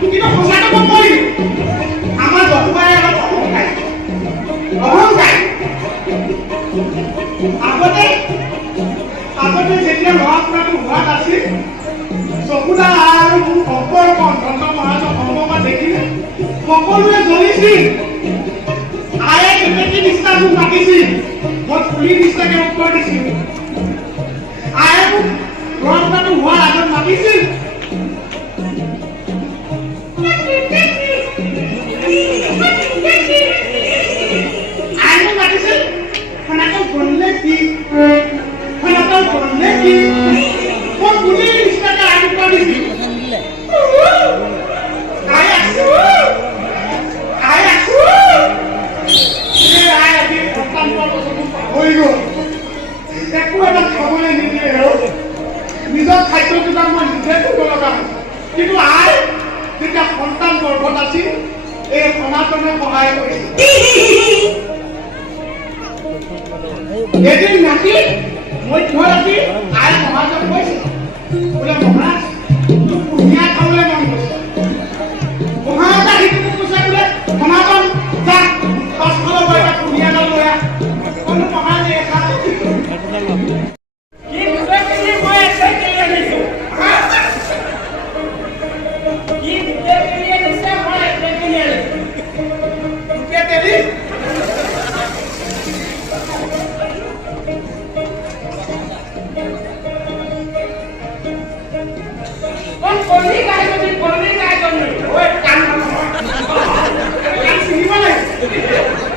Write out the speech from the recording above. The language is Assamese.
কিন্তু সঁচাটো মই কৈ দিম আমাৰ জতুৱাই অলপ অহংকাৰী আগতে যেতিয়া ল'ৰা ছোৱালীটো হোৱাত আছিল চকুদাৰ আৰু মোৰ সম্পৰ্ক ধন মহাৰাজৰ সম্পৰ্ক দেখিলে সকলোৱে জ্বলিছিল আয়ে কেনেকে নিষ্ঠা মোক মাতিছিল মই ফুলি নিষ্ঠাকে উত্তৰ দিছিল আয়ে মোক ল'ৰা ছোৱালীটো হোৱাৰ আগত মাতিছিল নিজৰ খাদ্য যোগান মই নিজে কৰিব লগা হয় কিন্তু আই যেতিয়া সন্তান গৰ্ভত আছিল এই সনাতনে সহায় কৰিছিল এদিন ৰাতি মধ্যৰাতি আই মহাজক কৈছে বোলে মহাৰাজ তোক কুঁহিয়াৰ খাবলৈ মন গৈছে মহাৰাজ আহি মোক কৈছে বোলে সনাতন যা পাছফালৰ পৰা এটা কুঁহিয়াৰডাল লৈ আহ কোনো মহাৰাজে Esha Con đi gai con ôi cắn nó cắn xí vào này